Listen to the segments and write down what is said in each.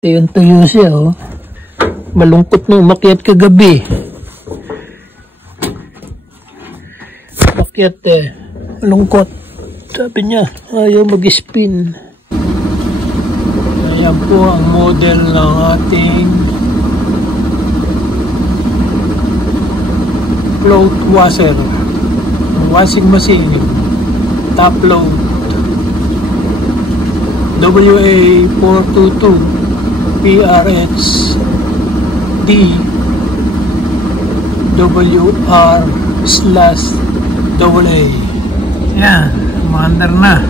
Yung tuyo siya, oh. Malungkot na umakyat kagabi. Umakyat malungkot. Sabi niya, ayaw mag-spin. Ayan po ang model ng ating float washer. Washing machine. Top load. WA422 PRH D WR/AA. Yan, umaandar na.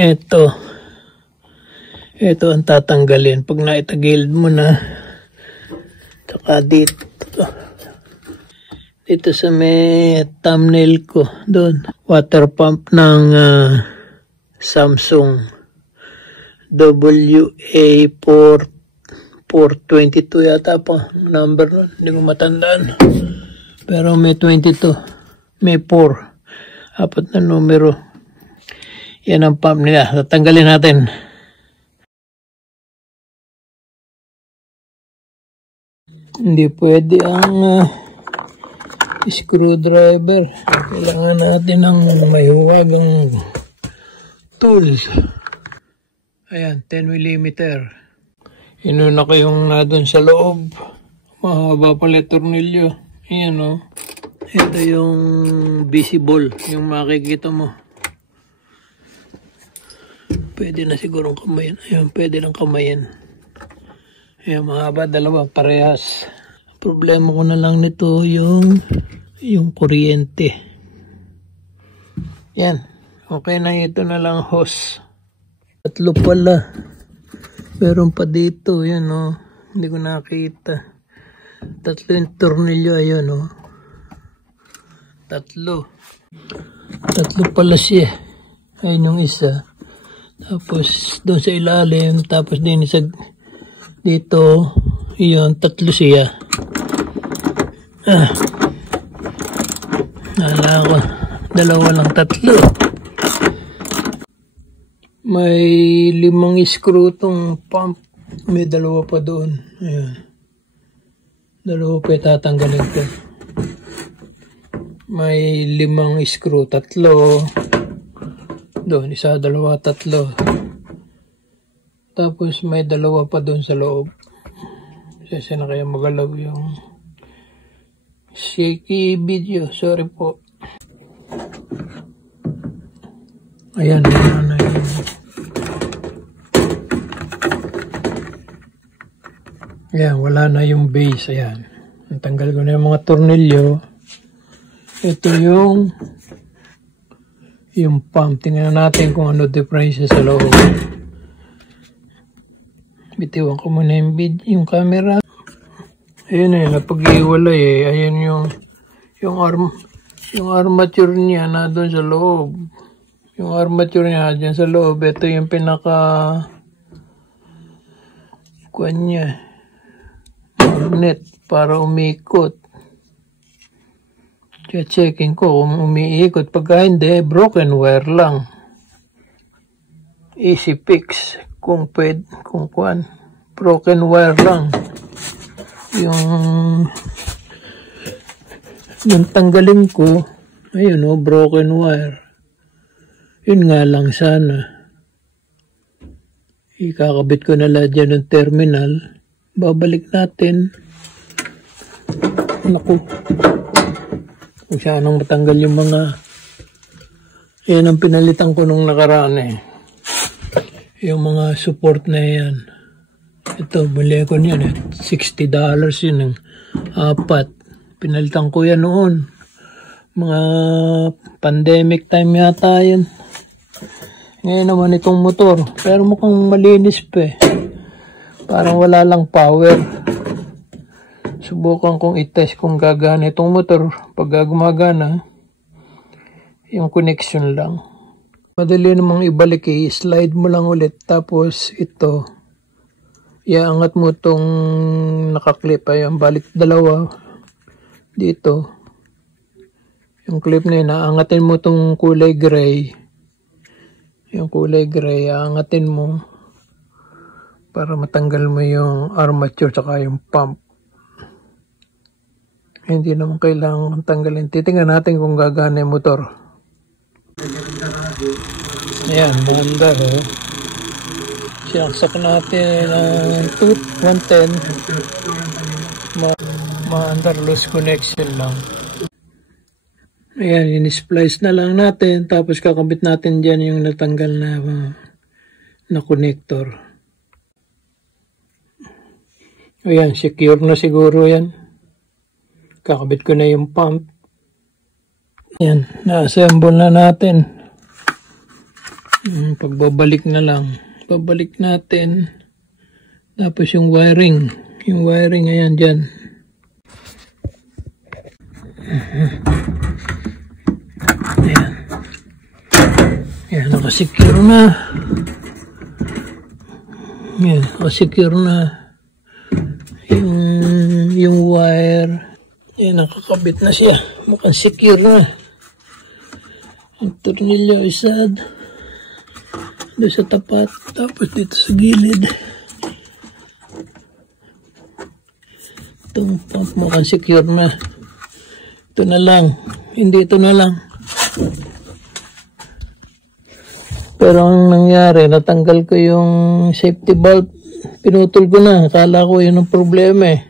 Ito ang tatanggalin pag naitagilid mo na. Tsaka dito sa may thumbnail ko doon, water pump ng Samsung WA422 yata pa number nun, hindi ko matandaan, pero may 22, may 4, apat na numero. Yan ang pump nila. Tatanggalin natin. Hindi pwede ang screwdriver. Kailangan natin ng mahiwagang tools. Ayan, 10 mm. Inuna ko yung doon sa loob. Mahaba pala tornilyo. Ayan, o. Ito yung visible, yung makikita mo. Pwede na sigurong kamayin. Ayan, pwede lang kamayin. Ayan, mahaba, dalawa, parehas. Problema ko na lang nito yung kuryente. Yan. Okay na, ito na lang hose. 3 pala. Meron pa dito. Yan, o. Hindi ko nakita. 3 yung tornilyo. Ayan, o. 3 pala siya. Ayun yung isa. Tapos doon sa ilalim. Tapos din isa dito. Iyon, 3 siya. Nala ko. 2 lang, 3. May 5 screw tong pump. May 2 pa doon. Ayan. 2 pa tatanggalin ko. May 5 screw. 3. Doon, 1, 2, 3. Tapos may 2 pa doon sa loob. Kasi na kaya magalaw yung shaky video. Sorry po. Ayan, wala na yun. Ayan, wala na yung base. Ayan. Tanggal ko na yung mga tornilyo. Ito yung pump. Tingnan natin kung ano difference sa loob. Bitiwan ko muna yung camera. Ayun napag-iwalay Ayun yung armature niya na doon sa loob. Yung armature niya dyan sa loob. Ito yung pinaka niya. Magnet para umikot. Kaya checking ko kung umiikot. Pagka hindi, broken wire lang. Easy fix. Kung broken wire lang. Yung tanggalin ko, ayun broken wire. Yun nga lang sana. Ikakabit ko na lang dyan ng terminal. Babalik natin. Naku. Kung sanang matanggal yung mga, yan ang pinalitan ko nung nakaraan Yung mga support na yan. Ito, bili ko niyan $60 yun. 4. Pinalitan ko yan noon. Mga pandemic time yata yan. Ngayon naman itong motor. Pero mukhang malinis pa Parang wala lang power. Subukan kong i-test kung gagana itong motor. Pag gumagana, yung connection lang. Madali namang ibalik slide mo lang ulit. Tapos ito, iaangat mo itong nakaklip. Ayan, balik 2. Dito. Yung clip na yun, aangatin mo itong kulay gray. yung kulay gray, aangatin mo para matanggal mo yung armature tsaka yung pump. Hindi naman kailangan tanggalin. Titingnan natin kung gagana yung motor. Ayan, maandar eh. Sinaksak natin ang 110. Maandar, loose connection lang. Ayan, in-splice na lang natin. Tapos kakabit natin dyan yung natanggal na connector. Ayan, secure na siguro yan. Kakabit ko na yung pump. Ayan, na-assemble na natin. Pagbabalik na lang. Babalik natin. Tapos yung wiring. Yung wiring, ayan dyan. Ayan. Ayan, nakasecure na. Ayan, nakasecure na. Yung wire. Ayan, nakakabit na siya. Mukhang secure na. Ang tornilyo isad. Doon sa tapat. Tapos dito sa gilid. Itong pump mukhang secure na. Ito na lang. Hindi ito na lang. Pero ang nangyari, natanggal ko yung safety valve. Pinutol ko na. Akala ko yun ang problema eh.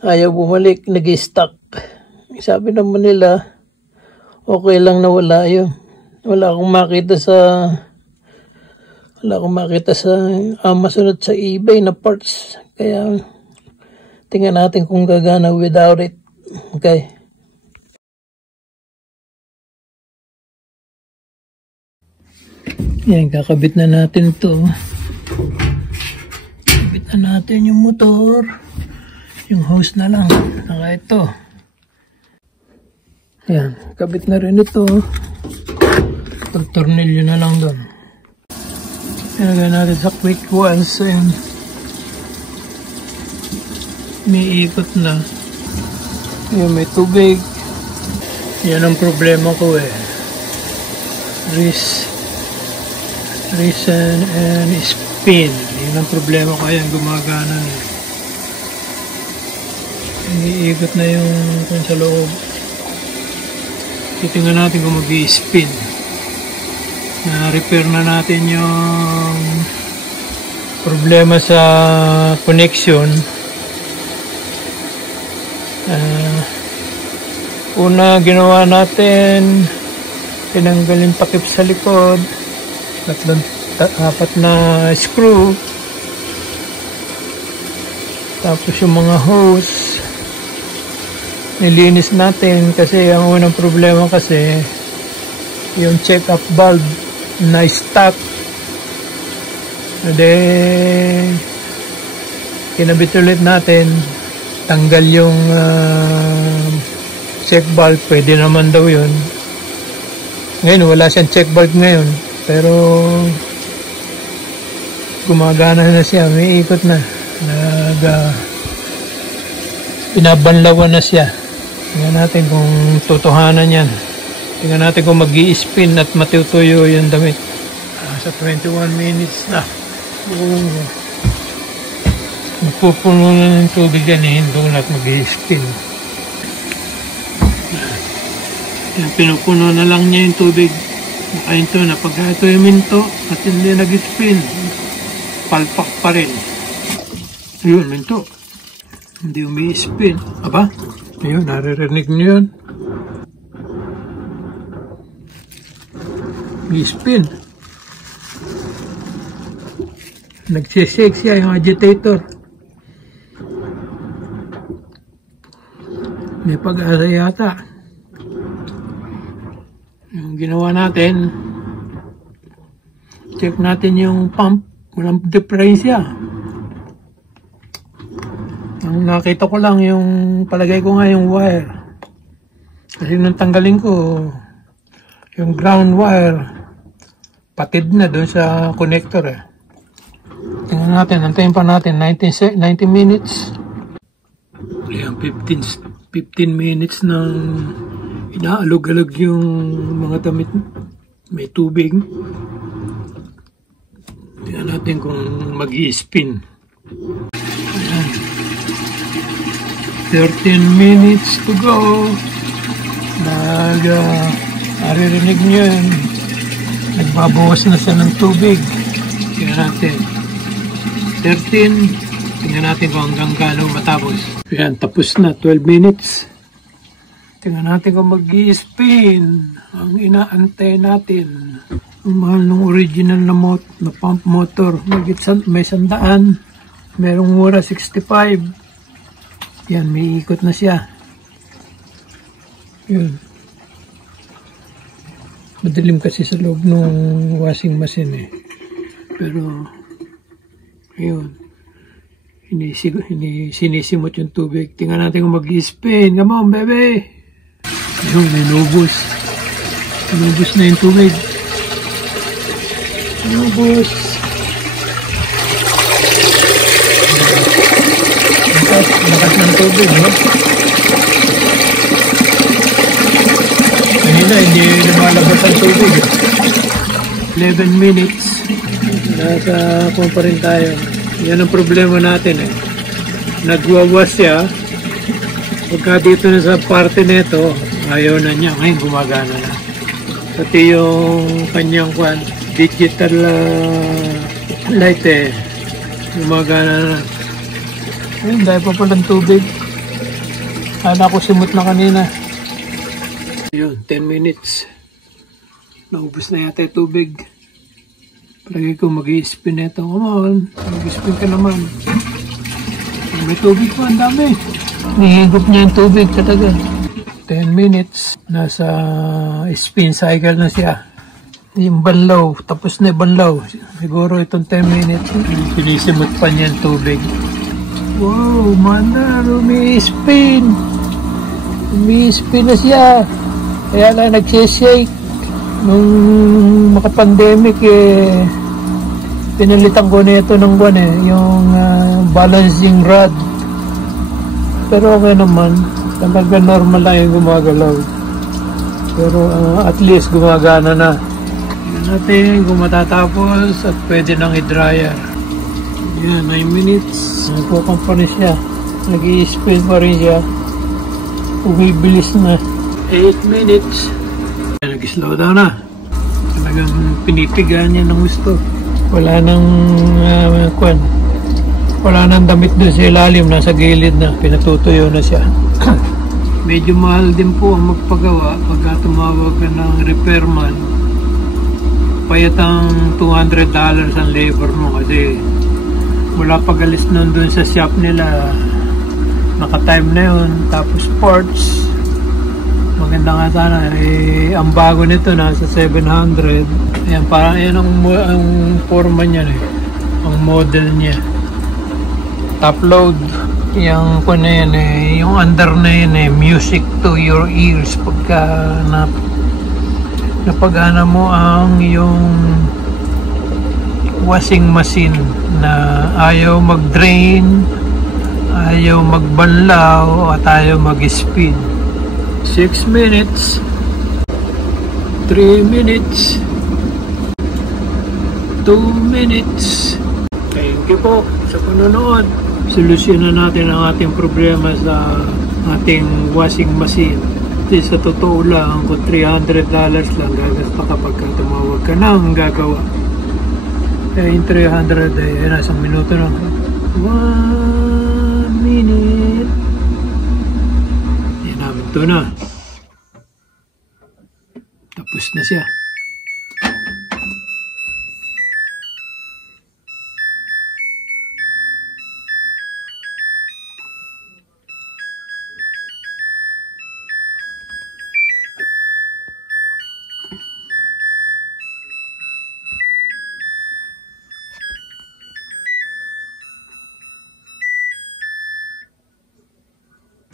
Ayaw bumalik. Nag-stuck. Sabi naman nila, okay lang na wala yun. Wala akong makita sa Amazon at sa eBay na parts. Kaya tingnan natin kung gagana without it. Okay. Yan, kakabit na natin to. Kabit na natin yung motor. Yung hose na lang. Saka ito. Yan, kabit na rin ito. Itong tornilyo na lang doon. Ilagay natin sa quick once. Ayan. May ikot na. Ayan, may tubig. Yan ang problema ko eh. Grease and spin. Yan ang problema ko. Ayan, gumagana na. Iniikot na yung kung sa loob. Titingnan natin kung mag-i-spin. Na-repair na natin yung problema sa connection. Una ginawa natin, tinanggal yung takip sa likod, apat na screw, tapos yung mga hose nilinis natin kasi ang unang problema kasi yung check-up valve na stuck. Then kinabit ulit natin, tanggal yung check valve. Pwede naman daw yun. Ngayon wala siyang check valve ngayon, pero gumagana na siya, may ikot na, pinabanlawan na siya. Tingnan natin kung totohanan yan. Tingnan natin kung mag-i-spin at matutuyo yung damit. Sa 21 minutes na. Magpupuno na ng tubig yan eh. Doon at mag-i-spin. Pinupuno na lang niya yung tubig. Nakahinto na. Pag ito yung minto at hindi nag-spin, palpak pa rin. Ayun, minto. Hindi umi-spin. Aba? Ayun, naririnig niyo yun. Umi-spin. Nagsisake siya yung agitator. May pag-asa yata. Yung ginawa natin, check natin yung pump. Walang diferensya. Ang nakita ko lang yung palagay ko nga yung wire. Kasi nung tanggalin ko yung ground wire, patid na doon sa connector eh. Tingnan natin, antayin pa natin 90 minutes. Ayan, 15 minutes nang inaalog-alog yung mga damit May tubig. Tingnan natin kung mag-i-spin. Ayan. 13 minutes to go. Naririnig nyo yun. Nagbabawas na siya ng tubig. Tingnan natin. 13. Tingnan natin kung hanggang gaano matapos. Ayan, tapos na. 12 minutes. Tingnan natin kung mag-i-spin. Ang inaantay natin. Ang mahal ng original na pump motor. May 100. Merong mura 65. Yan, may ikot na siya. Yun. Madilim kasi sa loob ng washing machine eh. Pero, yun. Sinisimot yung tubig. Tingnan natin kung mag-i-spin. Come on, baby! Yun, inubos. Inubos na yung tubig. Inubos. Lakas ng tubig, no? Kanina, hindi lumalabas ang tubig. 11 minutes. Nasa kung pa rin tayo. Yan ang problema natin eh. Nagwawas siya. Pagka dito na sa parte nito, ayaw na niya. Ngayon gumagana na. Pati yung kanyang digital light eh. Gumagana na. Ayun, dahil pa palang tubig. Kala ko simot na kanina. Ayun, 10 minutes. Naubos na yata yung tubig. Palagi ko mag-i-spin na ito. Come on, mag-i-spin ka naman. May tubig pa, ang dami. Nihigop niya yung tubig talaga. 10 minutes. Nasa spin cycle na siya. Yung banlaw, tapos na yung banlaw. Siguro itong 10 minutes. Pinisimot pa niya yung tubig. Wow, mana, umi-spin. Umi-spin na siya. Kaya lang nagsishake. Nung maka-pandemic eh, pinalitan ko na ito ng yung balancing rod. Pero okay naman. Talaga normal lang yung gumagalaw. Pero at least gumagana na. Tignan natin kung matatapos at pwede nang i-dryer. Yan, 9 minutes. Nagpukang pa rin siya. Nag-i-spin pa rin siya. Umibilis na. 8 minutes. Nag-slow down na. Talagang pinipigaan niya ng gusto. Wala nang wala nang damit doon sa ilalim. Nasa gilid na. Pinatutuyo na siya. Medyo mahal din po ang magpagawa pagka tumawag ka ng repairman. Payat ang $200 ang labor mo kasi wala pag-alis nun dun sa shop nila. Naka-time na yun. Tapos parts. Maganda nga sana. Eh, ang bago nito nasa 700. Ayan, parang yan ang forma niya eh. Ang model niya. Top load. Yung na yan eh. Yung under na yan eh. Music to your ears. Pagka napagana mo ang yung washing machine na ayaw mag-drain, ayaw magbanlaw, at ayaw mag-speed. 6 minutes, 3 minutes, 2 minutes. Thank you po sa panonood. Solusyonan natin ang ating problema sa ating washing machine. Kasi sa totoo lang, kung $300 lang gagasta kapag tumawag ka nang gagawa. Kaya yung 300 ay nasa minuto na. 1 minute. Yan namin ito na. Tapos na siya.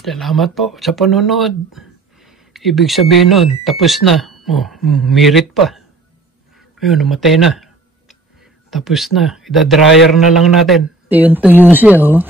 Salamat po sa panonood. Ibig sabihin nun, tapos na. Oh, mirit pa. Ayun, namatay na. Tapos na. Ida-dryer na lang natin. Ito yung tuyo siya, oh.